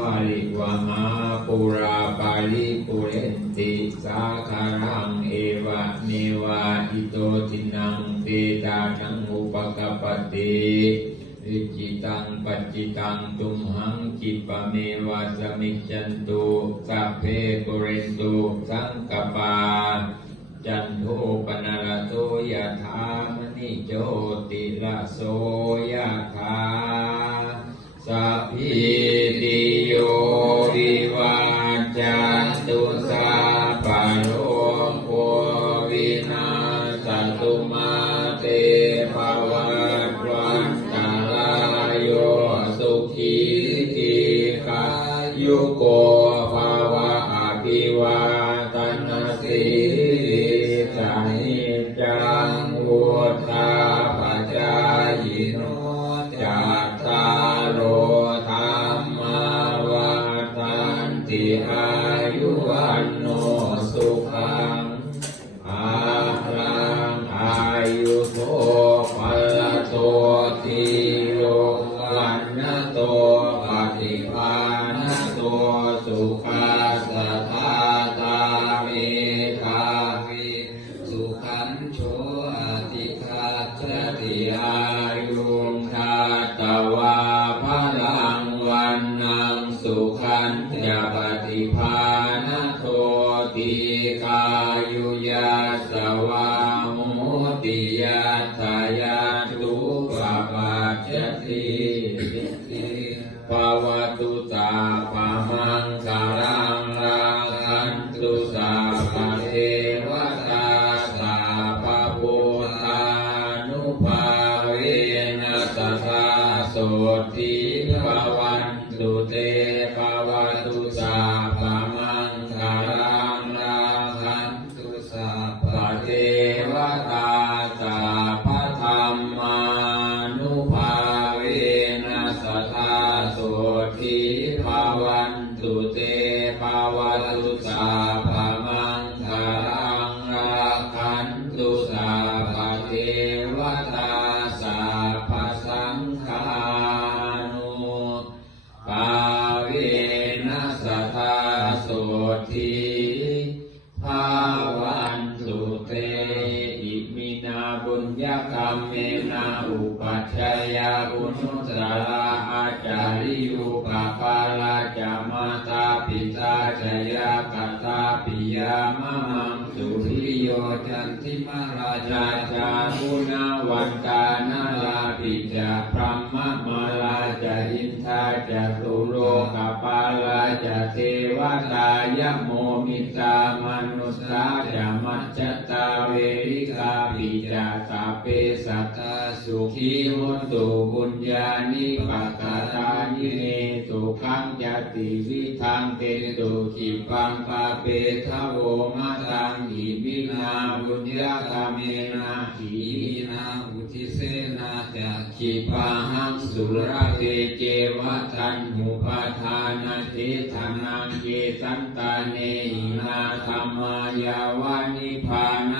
วาริวหาปุราปาริปุเรนติสาคารังเอวะเมวะอิโตทินังเตตานังอุปกปปติวิจิตังปัจจิตังตุมหังจิปเมวะสมิจจันตุสัพเพปุเรนตุสังกปาจันโทปนารโตยะธามณิโจติละโสยะธา ติอายุงคาตวาพลังวันนังสุขันยปฏิภาณโทติกายุยาสวามุติยาทายาตุปปัจจติภาวตุตาปมังสารัง ติภวันตุเตภาวตุสาภามังคารังนาคันตุสาปะเทวตาสาพธรรมานุภาเวนัสธา ทีภาวันตุเตอิมินาบุญญากรรมเมนาอุปัชยาอุนุตราอาจาริยุปปาลาจามาตาปิตาจยากาปิยามะมังสุริโยจันติมาราชาจารุณาวันกานาลาปิจาพรหมมาลาจาอินทาจาตุโลกปาลาจาเทวตายโมมิตามนุสาจามัจจตาเวริกาปิจาตาเปสัตตาสุขีหุนตุบุญญาณิปักตานิเนตุขังยติวิทังเตตุขิปังปาเปทะโวมาตังอิมินาบุญญาตาเมนาขีนาอุทิเสนาจะขิปังสุรเตเจวะทันหุปาทานาเทธนังเกสันตาเนหินาธรรมายาวานิพานา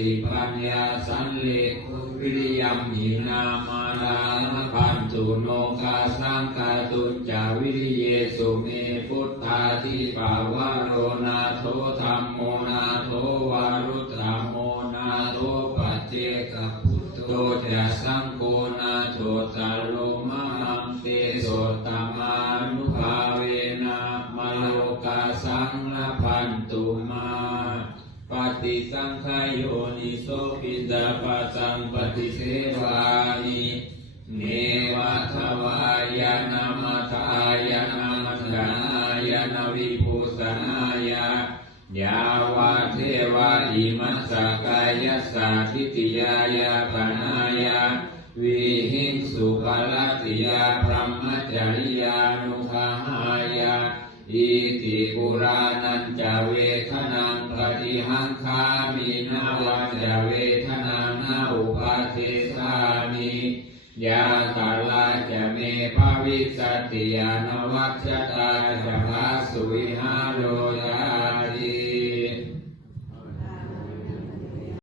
ติปัญญาสันเลกุวิริยมหินามาลาลพันตุโนกาสังกาตุจาวิริเยสุเมพุทธาทิปาวาโรนาโทธรรมโมนาโทวารุตรโมนาโทปัจเจกพุทโธจะสังโฆนาโทตาโลมามังเตโสตมานุ ฏิสังขายโยนิโสปิดาปะสังปฏิเสวานิเนวะทวายานามัทายานามัทนายานาวิภูสนายายาวาเทวาอิมัสสกายสสาทิติยายาปนายาวิหิงสุปลัตติยาพรหมจริยานุขหายาอิติปุรานันจเวทน ติหังคามินาวาจเวทนานาอุปาเทสานิยาตาลาจะเมภาวิสติยานวัชตาจะพาสุวิหาโรยา